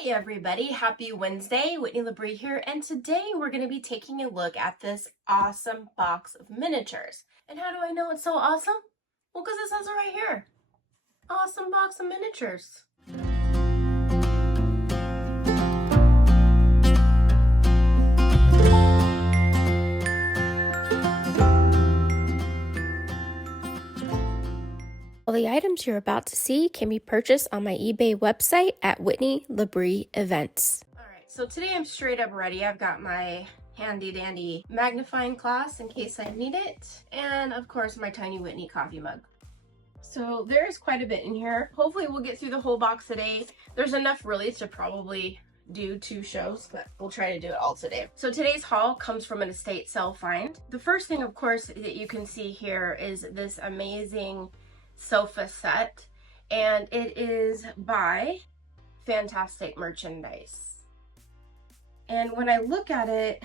Hey everybody, happy Wednesday. Whitney Labrie here, and today we're going to be taking a look at this awesome box of miniatures. And how do I know it's so awesome? Well, because it says it right here. Awesome box of miniatures. Well, the items you're about to see can be purchased on my eBay website at Whitney Labrie Events. Alright, so today I'm straight up ready. I've got my handy dandy magnifying glass in case I need it, and of course my tiny Whitney coffee mug. So there's quite a bit in here. Hopefully we'll get through the whole box today. There's enough really to probably do 2 shows, but we'll try to do it all today. So today's haul comes from an estate sale find. The first thing, of course, that you can see here is this amazing sofa set, and it is by Fantastic Merchandise. And when I look at it,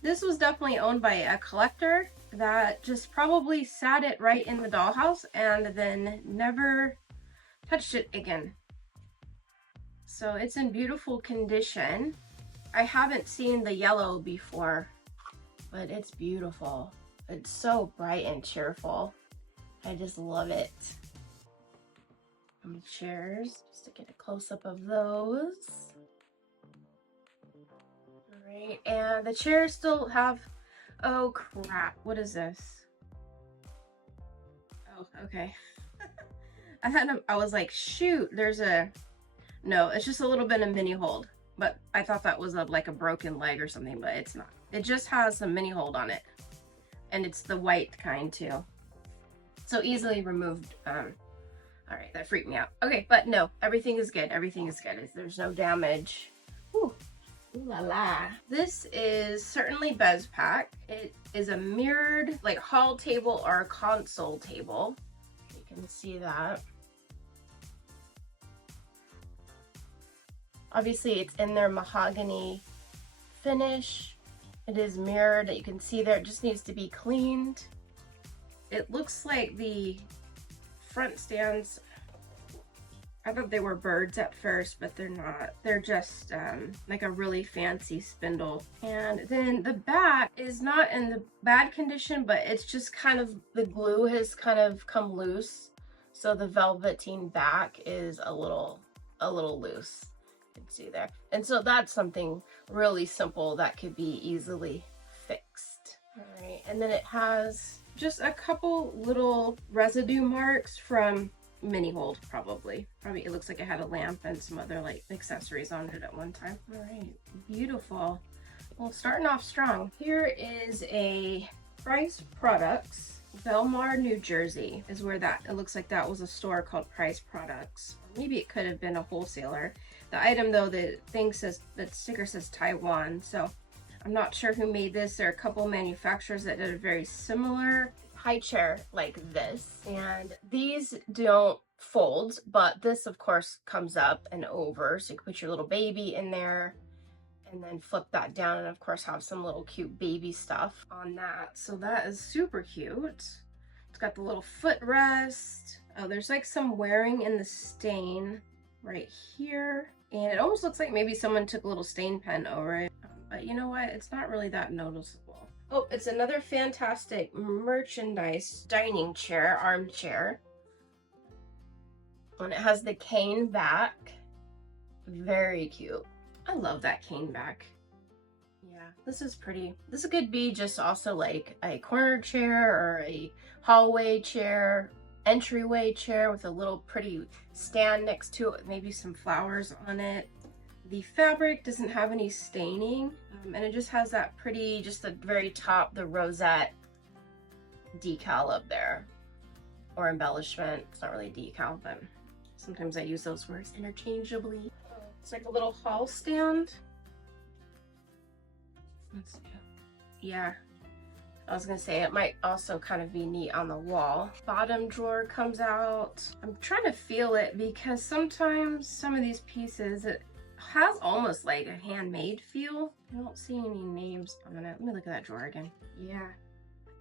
this was definitely owned by a collector that just probably sat it right in the dollhouse and then never touched it again. So it's in beautiful condition. I haven't seen the yellow before, but it's beautiful. It's so bright and cheerful. I just love it. And chairs, just to get a close-up of those. Alright, and the chairs still have, oh crap, what is this? Oh, okay. I was like, shoot, no, it's just a little bit of mini hold. But I thought that was like a broken leg or something, but it's not. It just has some mini hold on it. And it's the white kind too. So easily removed. All right, that freaked me out. Okay, but no, everything is good. Everything is good. There's no damage. Ooh, ooh la la. This is certainly Bezpack. It is a mirrored, like, hall table or console table. You can see that. Obviously, it's in their mahogany finish. It is mirrored. You can see there. It just needs to be cleaned. It looks like the front stands, I thought they were birds at first, but they're not. They're just like a really fancy spindle. And then the back is not in the bad condition, but it's just kind of, the glue has kind of come loose. So the velveteen back is a little loose. You can see there. And so that's something really simple that could be easily fixed. All right, and then it has just a couple little residue marks from mini hold, probably. It looks like it had a lamp and some other like accessories on it at one time. All right, beautiful. Well, starting off strong. Here is a Price Products, Belmar, New Jersey is where it looks like that was a store called Price Products. Maybe it could have been a wholesaler. The item though, the sticker says Taiwan, so I'm not sure who made this. There are a couple manufacturers that did a very similar high chair like this. And these don't fold, but this of course comes up and over. So you can put your little baby in there and then flip that down and of course have some little cute baby stuff on that. So that is super cute. It's got the little footrest. Oh, there's like some wearing in the stain right here. And it almost looks like maybe someone took a little stain pen over it. But you know what? It's not really that noticeable. Oh, it's another Fantastic Merchandise dining chair, armchair. And it has the cane back. Very cute. I love that cane back. Yeah, this is pretty. This could be just also like a corner chair or a hallway chair, entryway chair with a little pretty stand next to it, maybe some flowers on it. The fabric doesn't have any staining, and it just has that pretty, just the very top, the rosette decal up there, or embellishment. It's not really decal, but sometimes I use those words interchangeably. It's like a little hall stand. Let's see. Yeah, I was gonna say it might also kind of be neat on the wall. Bottom drawer comes out. I'm trying to feel it because sometimes some of these pieces, it has almost like a handmade feel. I don't see any names on it. Let me look at that drawer again. Yeah,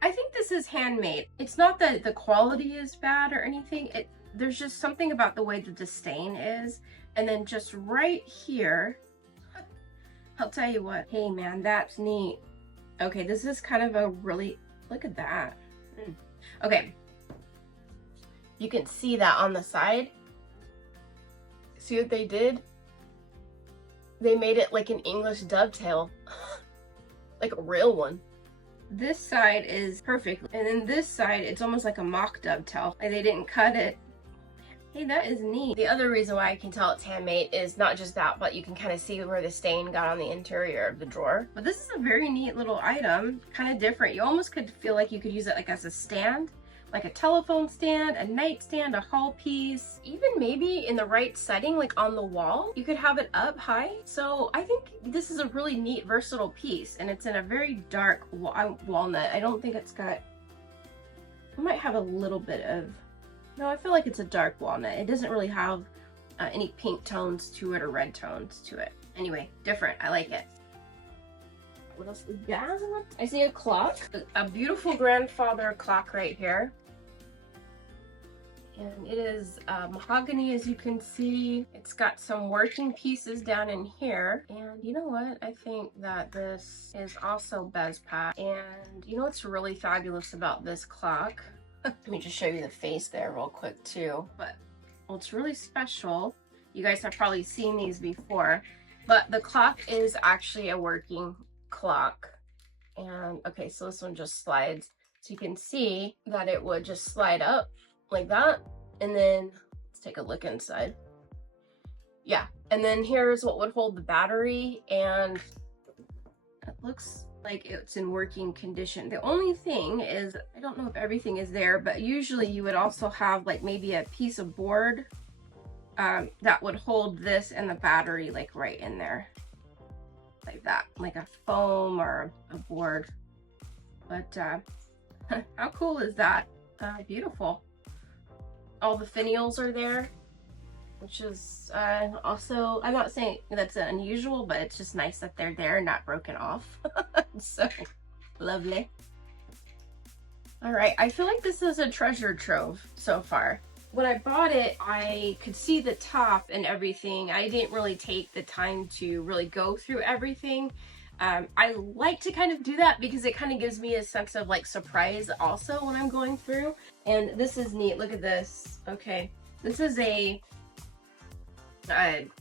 I think this is handmade. It's not that the quality is bad or anything. There's just something about the way that the stain is And then just right here, I'll tell you what, hey man, that's neat. Okay, this is kind of a really, look at that. Okay, you can see that on the side. See what they did? They made it like an English dovetail, like a real one. This side is perfect, and then this side, it's almost like a mock dovetail. Like they didn't cut it. Hey, that is neat. The other reason why I can tell it's handmade is not just that, but you can kind of see where the stain got on the interior of the drawer. But this is a very neat little item, kind of different. You almost could feel like you could use it like as a stand, like a telephone stand, a nightstand, a hall piece, even maybe in the right setting, like on the wall, you could have it up high. So I think this is a really neat, versatile piece, and it's in a very dark walnut. I don't think it's got, it might have a little bit of, no, I feel like it's a dark walnut. It doesn't really have any pink tones to it or red tones to it. Anyway, different, I like it. What else we got? I see a clock, a beautiful grandfather clock right here. And it is mahogany, as you can see. It's got some working pieces down in here. And you know what? I think that this is also Bezpat. And you know what's really fabulous about this clock? Let me just show you the face there real quick too. But what's really special, you guys have probably seen these before, but the clock is actually a working clock. And okay, so this one just slides. So you can see that it would just slide up like that. And then let's take a look inside. Yeah, and then here's what would hold the battery, and it looks like it's in working condition. The only thing is, I don't know if everything is there, but usually you would also have like maybe a piece of board that would hold this and the battery like right in there. Like that, like a foam or a board. But how cool is that? Beautiful. All the finials are there, which is also, I'm not saying that's unusual, but it's just nice that they're there and not broken off. So lovely. All right, I feel like this is a treasure trove so far. When I bought it, I could see the top and everything. I didn't really take the time to really go through everything. I like to kind of do that because it kind of gives me a sense of like surprise also when I'm going through. And this is neat. Look at this. Okay, this is a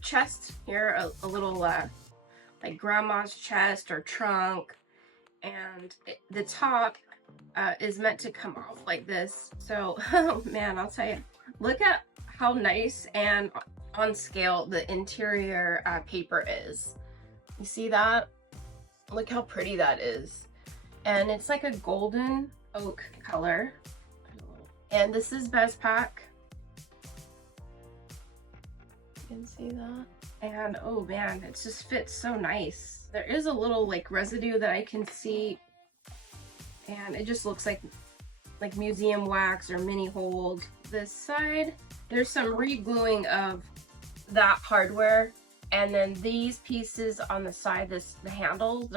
chest here, a little like grandma's chest or trunk, and the top is meant to come off like this. So oh man, I'll tell you, look at how nice and on scale the interior paper is. You see that? Look how pretty that is. And it's like a golden oak color. And this is Bezpat. You can see that. And oh man, it just fits so nice. There is a little like residue that I can see, and it just looks like museum wax or mini hold. This side, there's some re-gluing of that hardware, and then these pieces on the side, the handles,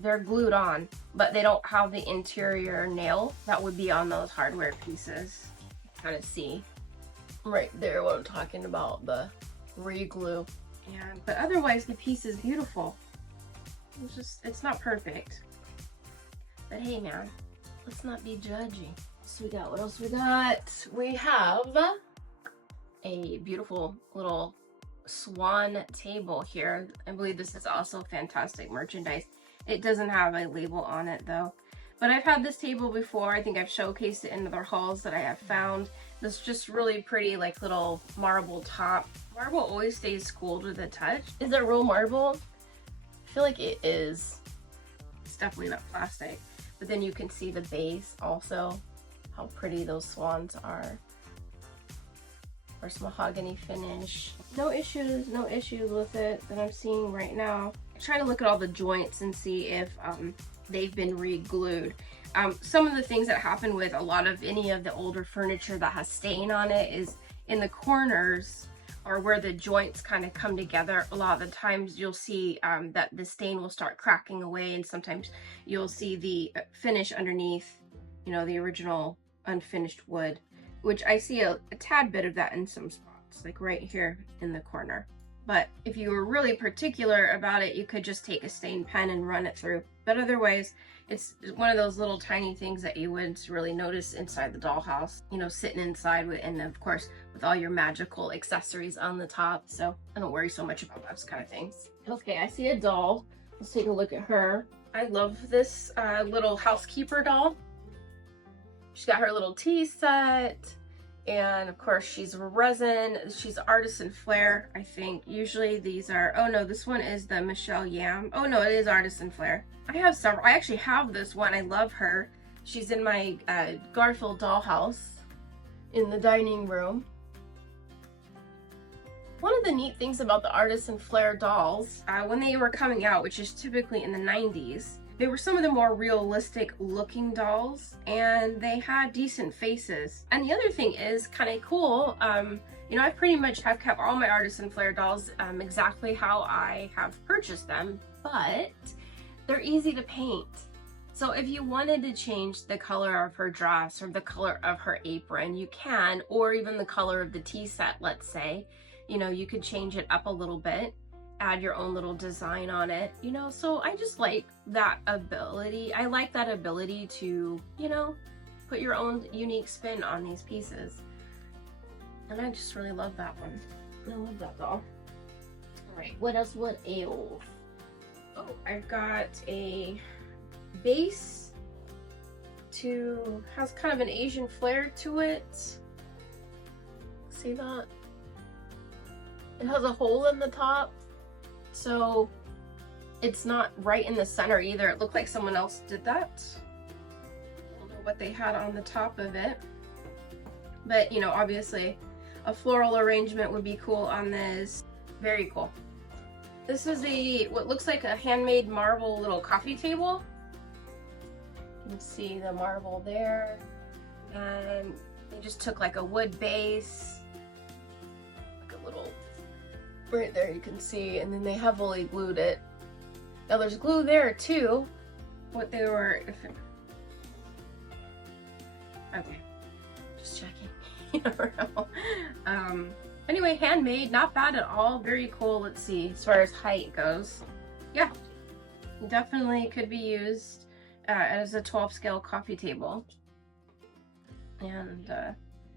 they're glued on, but they don't have the interior nail that would be on those hardware pieces. Kind of see right there what I'm talking about, the re-glue. And but otherwise the piece is beautiful. It's not perfect, but hey man, let's not be judgy. So we got, what else we got? We have a beautiful little swan table here. I believe this is also fantastic merchandise. It doesn't have a label on it though, but I've had this table before. I think I've showcased it in other hauls that I have found. This just really pretty like little marble top. Marble always stays cool to the touch. Is it real marble? I feel like it is. It's definitely not plastic. But then you can see the base also, how pretty those swans are. First mahogany finish. No issues with it that I'm seeing right now. I try to look at all the joints and see if they've been re-glued. Some of the things that happen with a lot of any of the older furniture that has stain on it is in the corners or where the joints kind of come together. A lot of the times you'll see that the stain will start cracking away, and sometimes you'll see the finish underneath, you know, the original unfinished wood, which I see a tad bit of that in some spots, like right here in the corner. But if you were really particular about it, you could just take a stained pen and run it through. But otherwise, it's one of those little tiny things that you wouldn't really notice inside the dollhouse, you know, sitting inside with, and of course, with all your magical accessories on the top. So I don't worry so much about those kind of things. Okay, I see a doll. Let's take a look at her. I love this little housekeeper doll. She's got her little tea set. And of course she's resin, she's Artisan Flair, I think. Usually these are, oh no, this one is the Michelle Yam. Oh no, it is Artisan Flair. I have several, I actually have this one, I love her. She's in my Garfield dollhouse in the dining room. One of the neat things about the Artisan Flair dolls, when they were coming out, which is typically in the 90s, they were some of the more realistic looking dolls, and they had decent faces. And the other thing is kind of cool, you know, I pretty much have kept all my Artisan Flair dolls exactly how I have purchased them, but they're easy to paint. So if you wanted to change the color of her dress or the color of her apron, you can, or even the color of the tea set, let's say, you know, you could change it up a little bit, add your own little design on it, you know. So I just like that ability. I like that ability to, you know, put your own unique spin on these pieces. And I just really love that one. I love that doll. All right, what else would ail? Oh, I've got a base to, has kind of an Asian flair to it. See that? It has a hole in the top, so it's not right in the center either. It looked like someone else did that. I don't know what they had on the top of it, but you know, obviously a floral arrangement would be cool on this. Very cool. This is what looks like a handmade marble little coffee table. You can see the marble there, and they just took like a wood base, like a little, right there you can see, and then they heavily glued it. Now there's glue there too. What they were, okay, just checking. You never know. Anyway, handmade, not bad at all. Very cool. Let's see, as far as height goes, yeah, definitely could be used as a 12 scale coffee table. And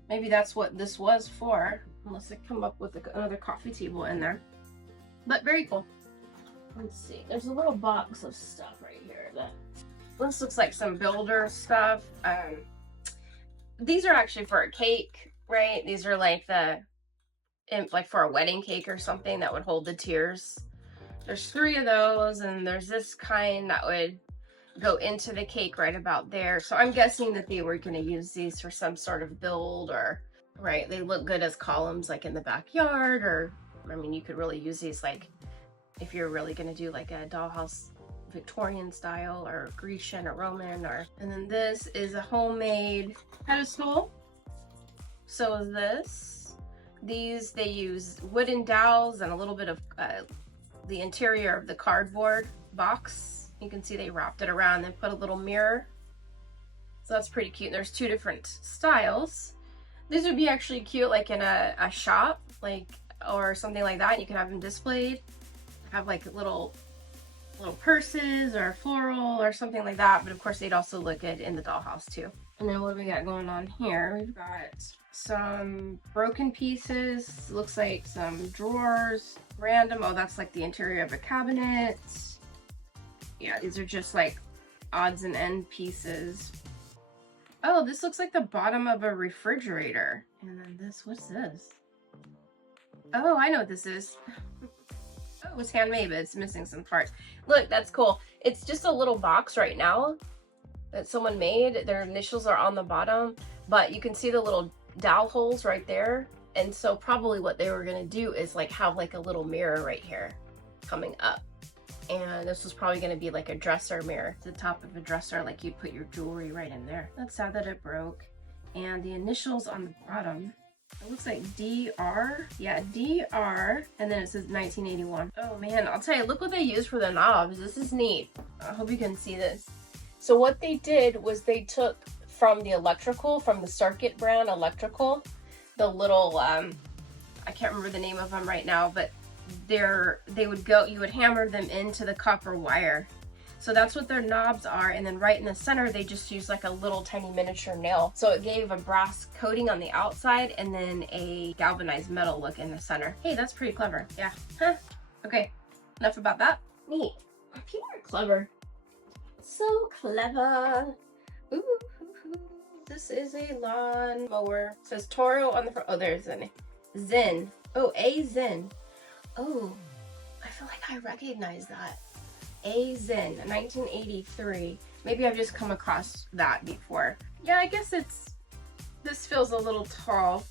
maybe that's what this was for, unless they come up with another coffee table in there. But very cool. Let's see, there's a little box of stuff right here. This looks like some builder stuff. These are actually for a cake, right? These are like like for a wedding cake or something that would hold the tiers. There's 3 of those, and there's this kind that would go into the cake right about there. So I'm guessing that they were going to use these for some sort of build, or right, they look good as columns like in the backyard, or I mean, you could really use these like if you're really going to do like a dollhouse Victorian style or Grecian or Roman. Or and then this is a homemade pedestal. So is this. These, they use wooden dowels and a little bit of the interior of the cardboard box. You can see they wrapped it around and put a little mirror. So that's pretty cute. There's 2 different styles. These would be actually cute like in a shop, like, or something like that. You can have them displayed. Have like little purses or floral or something like that. But of course they'd also look good in the dollhouse too. And then what do we got going on here? We've got some broken pieces. Looks like some drawers. Random. Oh, that's like the interior of a cabinet. Yeah, these are just like odds and end pieces. Oh, this looks like the bottom of a refrigerator. And then this, what's this? Oh, I know what this is. Oh, it's handmade, but it's missing some parts. Look, that's cool. It's just a little box right now that someone made. Their initials are on the bottom, but you can see the little dowel holes right there. And so probably what they were gonna do is like have like a little mirror right here coming up. And this was probably gonna be like a dresser mirror, the top of a dresser, like you'd put your jewelry right in there. That's sad that it broke. And the initials on the bottom, it looks like DR. Yeah, DR. And then it says 1981. Oh man, I'll tell you, look what they used for the knobs. This is neat. I hope you can see this. So what they did was they took from the electrical, from the Circuit brand electrical, the little, I can't remember the name of them right now, but you would hammer them into the copper wire. So that's what their knobs are, and then right in the center they just use like a little tiny miniature nail. So it gave a brass coating on the outside and then a galvanized metal look in the center. Hey, that's pretty clever. Yeah. Huh. Okay, enough about that. Neat. People are clever. So clever. Ooh. This is a lawn mower. It says Toro on the front. Oh, there's a Zen. Oh, a Zen. Oh, I feel like I recognize that. A Zen, 1983. Maybe I've just come across that before. Yeah, I guess this feels a little tall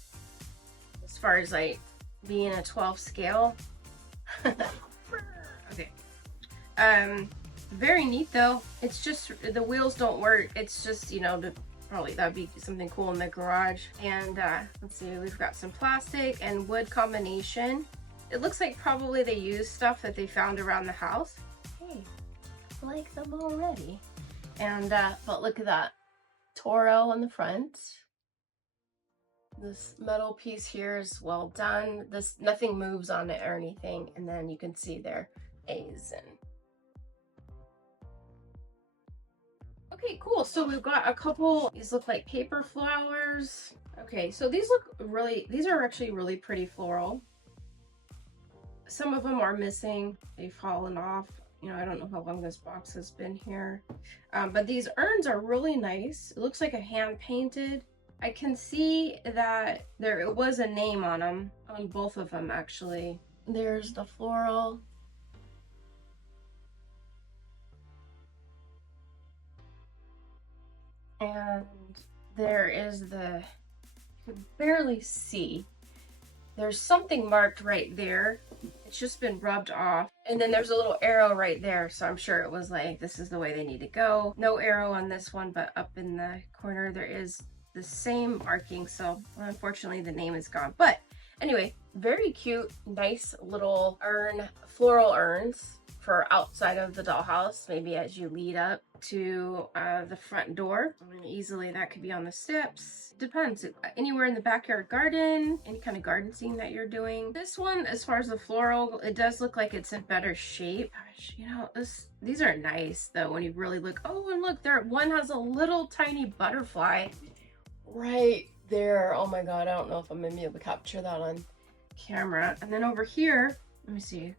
as far as like being a 12 scale. Okay. Very neat though. It's just, the wheels don't work. It's just, you know, probably that'd be something cool in the garage. And let's see, we've got some plastic and wood combination. It looks like probably they used stuff that they found around the house. Hey, I like them already. And but look at that Toro on the front. This metal piece here is well done. Nothing moves on it or anything. And then you can see there A's and. Okay, cool. So we've got a couple, these look like paper flowers. Okay, so these are actually really pretty floral. Some of them are missing. They've fallen off. You know, I don't know how long this box has been here. But these urns are really nice. It looks like a hand painted. I can see that it was a name on them, on both of them actually. There's the floral. And there is you can barely see. There's something marked right there. It's just been rubbed off. And then there's a little arrow right there. So I'm sure it was like, this is the way they need to go. No arrow on this one, but up in the corner there is the same marking. So unfortunately the name is gone. But anyway, very cute, nice little urn, floral urns for outside of the dollhouse, maybe as you lead up to the front door. I mean, easily that could be on the steps. Depends. Anywhere in the backyard garden, any kind of garden scene that you're doing. This one, as far as the floral, it does look like it's in better shape. Gosh, you know, these are nice though when you really look. Oh, and look, one has a little tiny butterfly right there. Oh my god, I don't know if I'm gonna be able to capture that on camera. And then over here, let me see.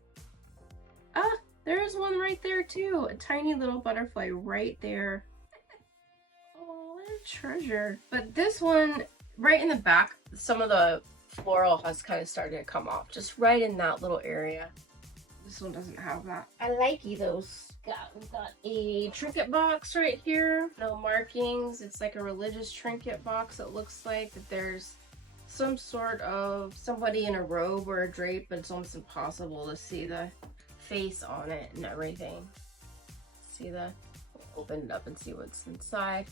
Ah, there's one right there too. A tiny little butterfly right there. Oh, what a treasure. But this one, right in the back, some of the floral has kind of started to come off. Just right in that little area. This one doesn't have that. I like those. We've got a trinket box right here. No markings. It's like a religious trinket box. It looks like that there's some sort of somebody in a robe or a drape, but it's almost impossible to see the face on it and everything. See open it up and see what's inside.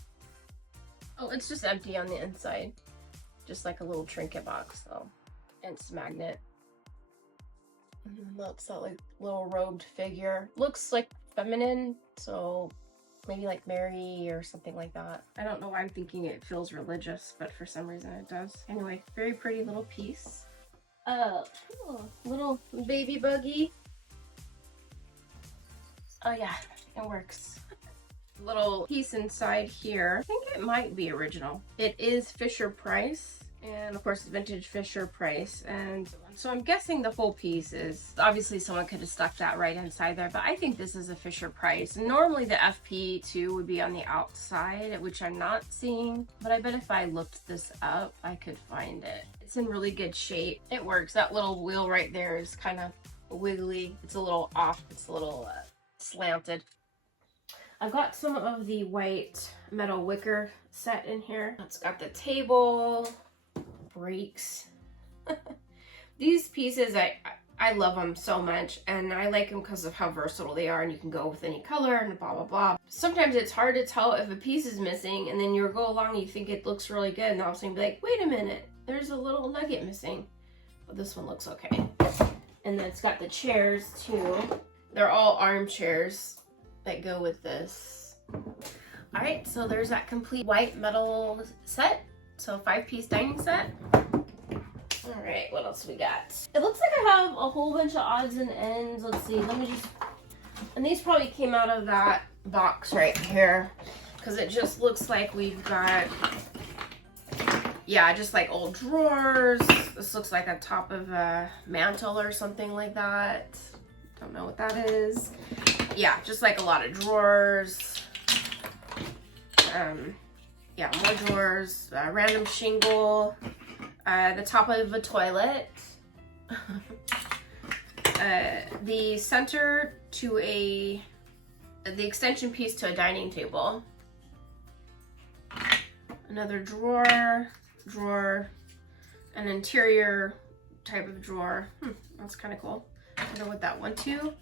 Oh, it's just empty on the inside. Just like a little trinket box though. And it's magnet. And then that's that like little robed figure. Looks like feminine, so maybe like Mary or something like that. I don't know why I'm thinking it feels religious, but for some reason it does. Anyway, very pretty little piece. Little baby buggy. Oh yeah, it works. Little piece inside here. I think it might be original. It is Fisher Price, and of course vintage Fisher Price. And so I'm guessing the whole piece is, obviously someone could have stuck that right inside there, but I think this is a Fisher Price. And normally the FP2 would be on the outside, which I'm not seeing, but I bet if I looked this up, I could find it. It's in really good shape. It works. That little wheel right there is kind of wiggly. It's a little off. It's a little slanted. I've got some of the white metal wicker set in here. It's got the table, brakes. These pieces, I love them so much, and I like them because of how versatile they are, and you can go with any color and blah blah blah. Sometimes it's hard to tell if a piece is missing, and then you go along and you think it looks really good, and all of a sudden you'll be like, wait a minute, there's a little nugget missing. But this one looks okay. And then it's got the chairs too. They're all armchairs that go with this. All right, so there's that complete white metal set. So 5-piece dining set. All right, what else we got? It looks like I have a whole bunch of odds and ends. Let's see, let me just, and these probably came out of that box right here, because it just looks like we've got, yeah, just like old drawers. This looks like a top of a mantle or something like that. Don't know what that is. Yeah, just like a lot of drawers. Yeah, more drawers, random shingle, the top of a toilet, the center to the extension piece to a dining table, another drawer, an interior type of drawer. That's kind of cool. I wonder what that went to.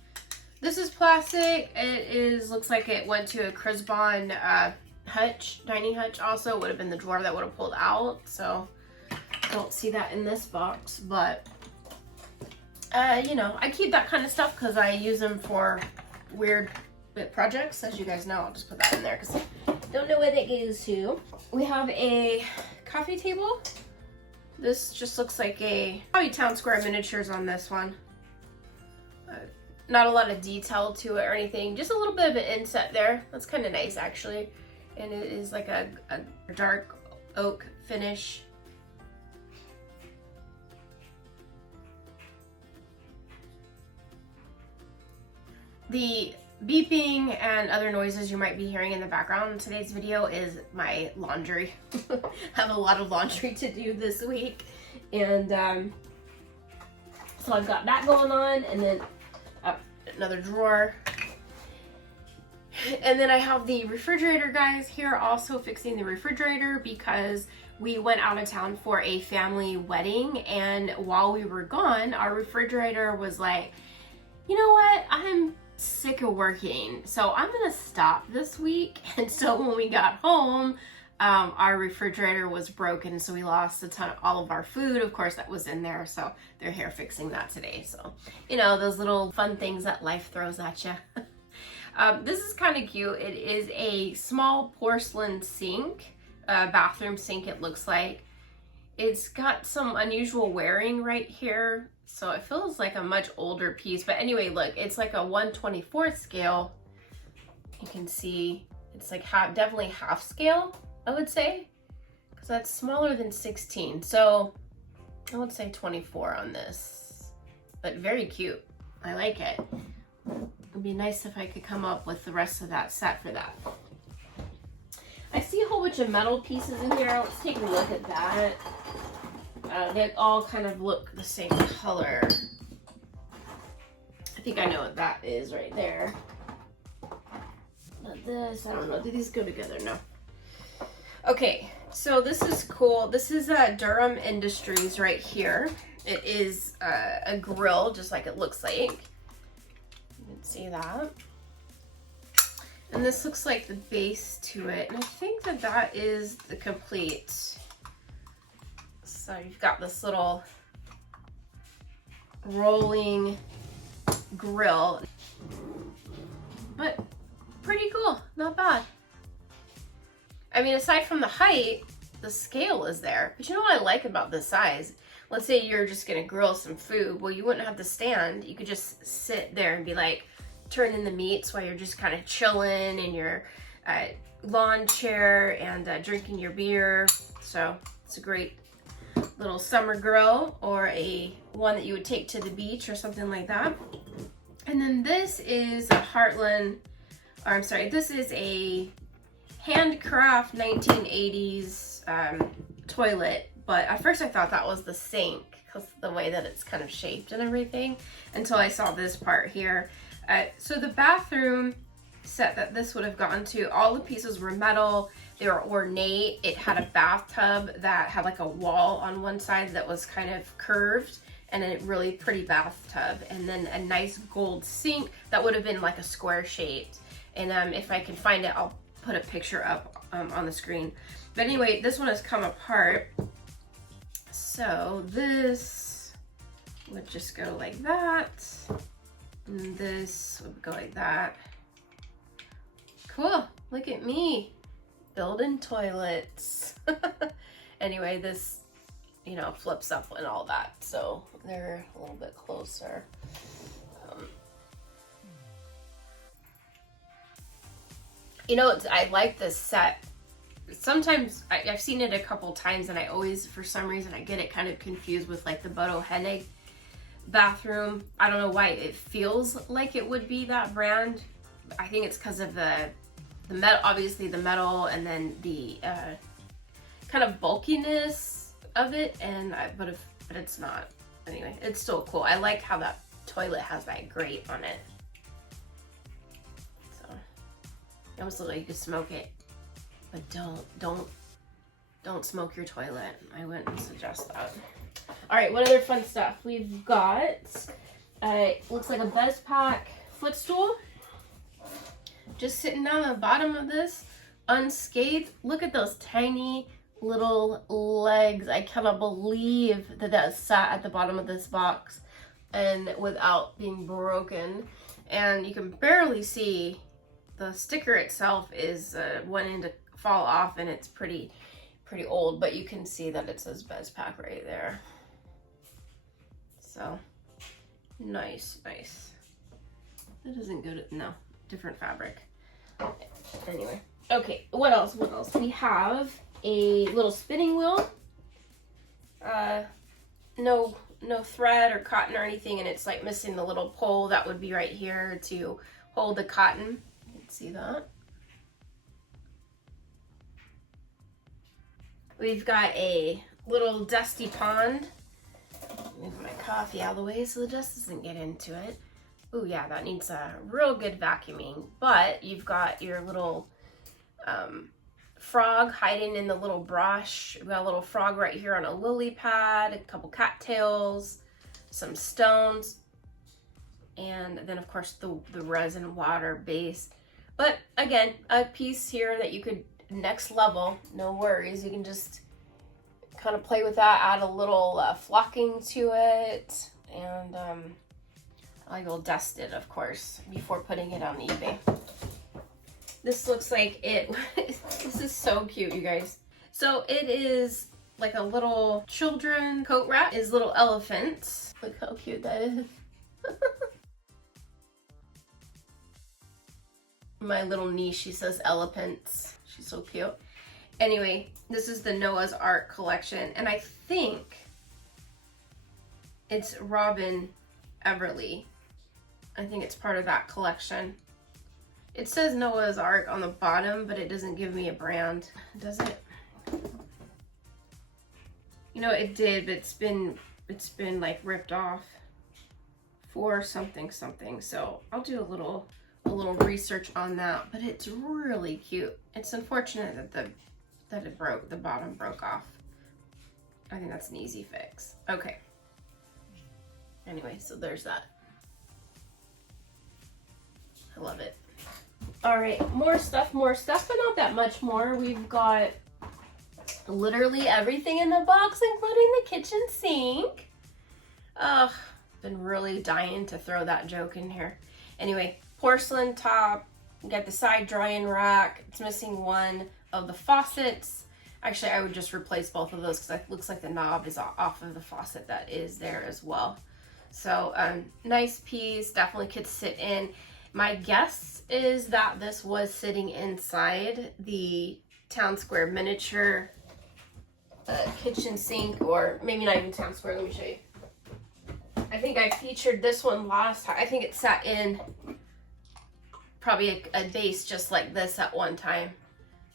This is plastic. It looks like it went to a Crisbon hutch, dining hutch. Also would have been the drawer that would have pulled out, so don't see that in this box. But you know, I keep that kind of stuff because I use them for weird bit projects. As you guys know, I'll just put that in there because I don't know where that goes to. We have a coffee table. This just looks like probably Town Square miniatures on this one. Not a lot of detail to it or anything, just a little bit of an inset there. That's kind of nice actually. And it is like a dark oak finish. The beeping and other noises you might be hearing in the background in today's video is my laundry. I have a lot of laundry to do this week. And so I've got that going on, and then another drawer. And then I have the refrigerator guys here also fixing the refrigerator because we went out of town for a family wedding, and while we were gone, our refrigerator was like, you know what, I'm sick of working, so I'm gonna stop this week. And so when we got home, our refrigerator was broken, so we lost all of our food, of course, that was in there. So they're here fixing that today. So, you know, those little fun things that life throws at you. This is kind of cute. It is a small porcelain sink, bathroom sink it looks like. It's got some unusual wearing right here, so it feels like a much older piece. But anyway, look, it's like a 1/24 scale. You can see it's like definitely half scale, I would say, because that's smaller than 16. So I would say 24 on this, but very cute. I like it. It'd be nice if I could come up with the rest of that set for that. I see a whole bunch of metal pieces in here. Let's take a look at that. They all kind of look the same color. I think I know what that is right there. But this, I don't know. Do these go together? No. Okay, so this is cool. This is Durham Industries right here. It is a grill, just like it looks like. You can see that. And this looks like the base to it. And I think that that is the complete. So you've got this little rolling grill. But pretty cool, not bad. I mean, aside from the height, the scale is there. But you know what I like about this size? Let's say you're just gonna grill some food. Well, you wouldn't have to stand. You could just sit there and be like, turning the meats while you're just kind of chilling in your lawn chair and drinking your beer. So it's a great little summer grill, or one that you would take to the beach or something like that. And then this is a Heartland, or I'm sorry, this is a handcraft 1980s toilet. But at first I thought that was the sink because the way that it's kind of shaped and everything, until I saw this part here. So the bathroom set that this would have gone to, all the pieces were metal. They were ornate. It had a bathtub that had like a wall on one side that was kind of curved, and a really pretty bathtub, and then a nice gold sink that would have been like a square shaped. And if I can find it, I'll put a picture up on the screen. But anyway, this one has come apart. So this would just go like that. And this would go like that. Cool, look at me, building toilets. Anyway, this you know, flips up and all that. So they're a little bit closer. You know, I like this set. Sometimes I've seen it a couple times, and I always, for some reason, I get it kind of confused with like the Bodo Hennig bathroom. I don't know why it feels like it would be that brand. I think it's because of the metal, obviously the metal, and then the kind of bulkiness of it. And but it's not. Anyway, it's still cool. I like how that toilet has that grate on it. So it almost looks like you could smoke it, but don't smoke your toilet. I wouldn't suggest that. All right, what other fun stuff? We've got, looks like a BuzzPack footstool. Just sitting down the bottom of this, unscathed. Look at those tiny little legs. I cannot believe that sat at the bottom of this box and without being broken. And you can barely see the sticker itself is wanting to fall off, and it's pretty old, but you can see that it says BuzzPack right there. So nice. That isn't good. No, different fabric. Anyway, okay, what else? We have a little spinning wheel. No thread or cotton or anything, and it's like missing the little pole that would be right here to hold the cotton. You can see that. We've got a little dusty pond. Move my coffee out of the way so the dust doesn't get into it. Oh yeah, that needs a real good vacuuming. But you've got your little frog hiding in the little brush. We've got a little frog right here on a lily pad, a couple cattails, some stones, and then of course the resin water base. But again, a piece here that you could next level, no worries. You can just kind of play with that, add a little flocking to it, and I will dust it, of course, before putting it on eBay. This looks like it. This is so cute, you guys. So it is like a little children coat rack. Is little elephants. Look how cute that is. My little niece, she says elephants. She's so cute. Anyway, this is the Noah's Ark collection, and I think it's Robin Everly. I think it's part of that collection. It says Noah's Ark on the bottom, but it doesn't give me a brand, does it? You know, it did, but it's been like ripped off for something. So I'll do a little research on that, but it's really cute. It's unfortunate that it broke, the bottom broke off. I think that's an easy fix. Okay. Anyway, so there's that. I love it. All right, more stuff, but not that much more. We've got literally everything in the box, including the kitchen sink. Ugh, been really dying to throw that joke in here. Anyway, porcelain top, got the side drying rack. It's missing one of the faucets. Actually, I would just replace both of those because it looks like the knob is off of the faucet that is there as well. So nice piece, definitely could sit in. My guess is that this was sitting inside the Town Square miniature kitchen sink, or maybe not even Town Square. Let me show you. I think I featured this one last time. I think it sat in probably a base just like this at one time,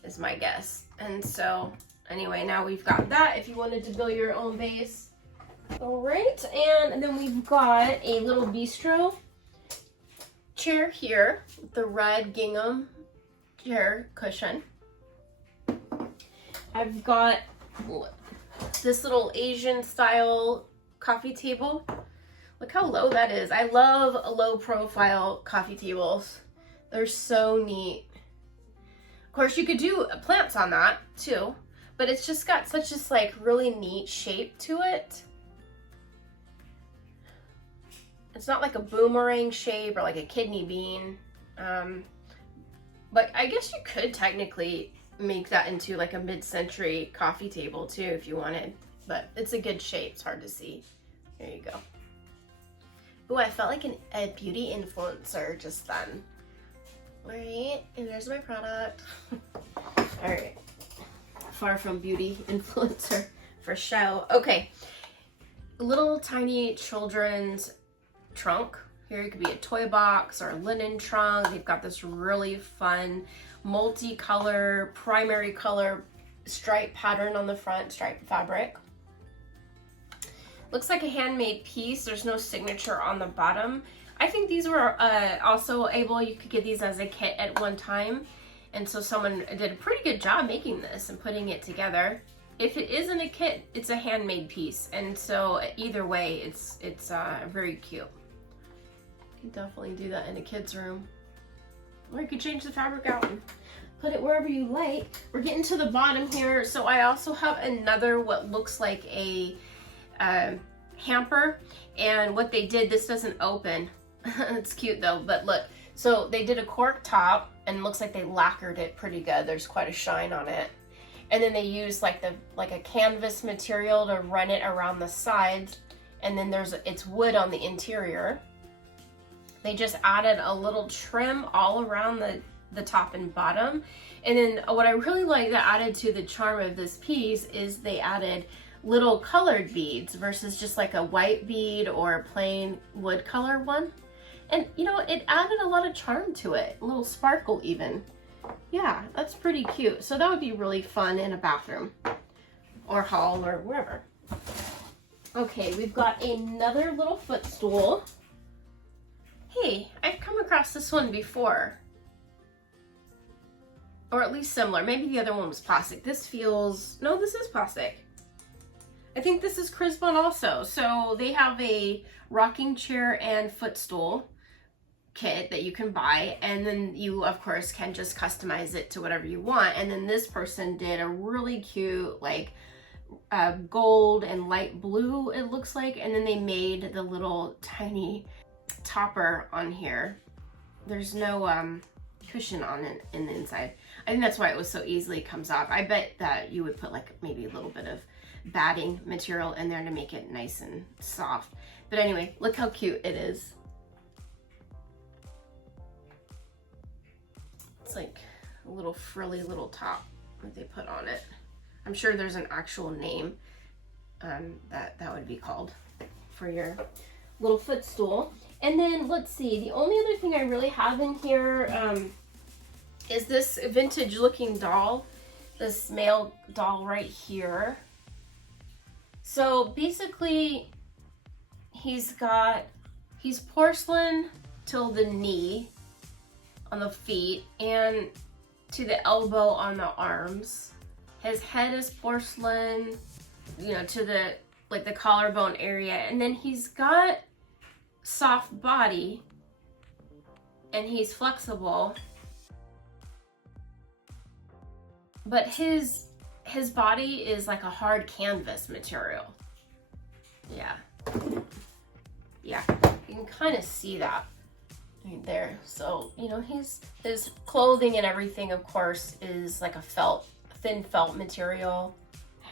is my guess. And so anyway, now we've got that if you wanted to build your own base. All right, and then we've got a little bistro chair here with the red gingham chair cushion. I've got this little Asian style coffee table. Look how low that is. I love low profile coffee tables. They're so neat. Of course, you could do plants on that too, but it's just got such this like really neat shape to it. It's not like a boomerang shape or like a kidney bean. But I guess you could technically make that into like a mid-century coffee table too if you wanted. but it's a good shape. It's hard to see. There you go. Oh, I felt like a beauty influencer just then. Right, and there's my product. All right, far from beauty influencer for show. Okay, little tiny children's trunk. Here it could be a toy box or a linen trunk. They've got this really fun multicolor, primary color stripe pattern on the front, stripe fabric. Looks like a handmade piece. There's no signature on the bottom. I think these were also able, you could get these as a kit at one time. And so someone did a pretty good job making this and putting it together. If it isn't a kit, it's a handmade piece. And so either way, it's very cute. You can definitely do that in a kid's room. Or you could change the fabric out and put it wherever you like. We're getting to the bottom here. So I also have another, what looks like a hamper. And what they did, this doesn't open. It's cute though, but look. So they did a cork top and looks like they lacquered it pretty good. There's quite a shine on it. And then they used like a canvas material to run it around the sides. And then it's wood on the interior. They just added a little trim all around the top and bottom. And then what I really like that added to the charm of this piece is they added little colored beads versus just like a white bead or a plain wood color one. And you know, it added a lot of charm to it, a little sparkle even. Yeah, that's pretty cute. So that would be really fun in a bathroom or hall or wherever. Okay, we've got another little footstool. Hey, I've come across this one before. Or at least similar. Maybe the other one was plastic. This feels, no, this is plastic. I think this is Crisbon also. So they have a rocking chair and footstool kit that you can buy, and then you of course can just customize it to whatever you want. And then this person did a really cute like gold and light blue, it looks like, and then they made the little tiny topper on here. There's no cushion on it in the inside. I think that's why it was so easily comes off. I bet that you would put like maybe a little bit of batting material in there to make it nice and soft. But anyway, look how cute it is. It's like a little frilly little top that they put on it. I'm sure there's an actual name that would be called for your little footstool. And then let's see, the only other thing I really have in here is this vintage looking doll, this male doll right here. So basically he's porcelain till the knee on the feet and to the elbow on the arms. His head is porcelain, you know, to the like the collarbone area, and then he's got soft body and he's flexible, but his body is like a hard canvas material. Yeah, you can kind of see that right there. So, you know, his clothing and everything, of course, is like a thin felt material.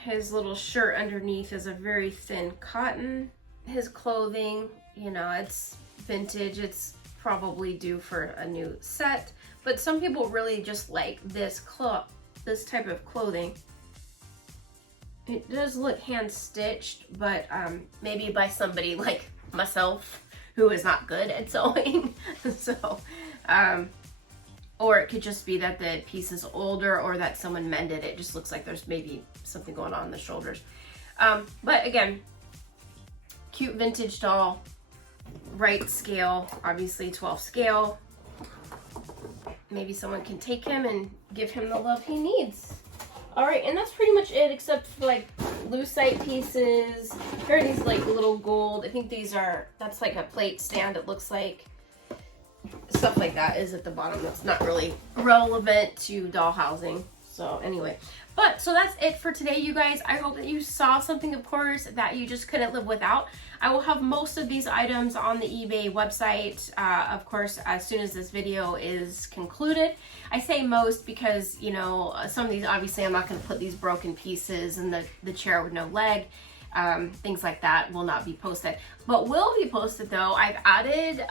His little shirt underneath is a very thin cotton. His clothing, you know, it's vintage. It's probably due for a new set, but some people really just like this type of clothing. It does look hand stitched, but maybe by somebody like myself who is not good at sewing. So, or it could just be that the piece is older or that someone mended it. It just looks like there's maybe something going on in the shoulders. But again, cute vintage doll, right scale, obviously 12 scale. Maybe someone can take him and give him the love he needs. All right, and that's pretty much it, except for like lucite pieces. Here are these like little gold, I think that's like a plate stand, it looks like. Stuff like that is at the bottom that's not really relevant to doll housing. So anyway, so that's it for today, you guys. I hope that you saw something, of course, that you just couldn't live without. I will have most of these items on the eBay website, of course, as soon as this video is concluded. I say most because, you know, some of these, obviously, I'm not going to put these broken pieces and the chair with no leg. Things like that will not be posted, but will be posted though. I've added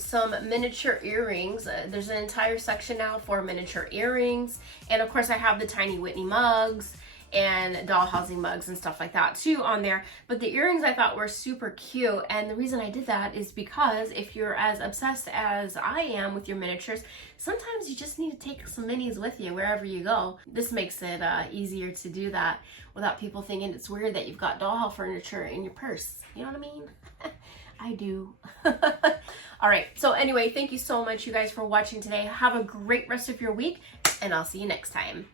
some miniature earrings. There's an entire section now for miniature earrings, and of course I have the tiny Whitney mugs and dollhousing mugs and stuff like that too on there. But the earrings I thought were super cute, and the reason I did that is because if you're as obsessed as I am with your miniatures, sometimes you just need to take some minis with you wherever you go. This makes it easier to do that without people thinking it's weird that you've got dollhouse furniture in your purse. You know what I mean? I do. All right, so anyway, thank you so much, you guys, for watching today. Have a great rest of your week, and I'll see you next time.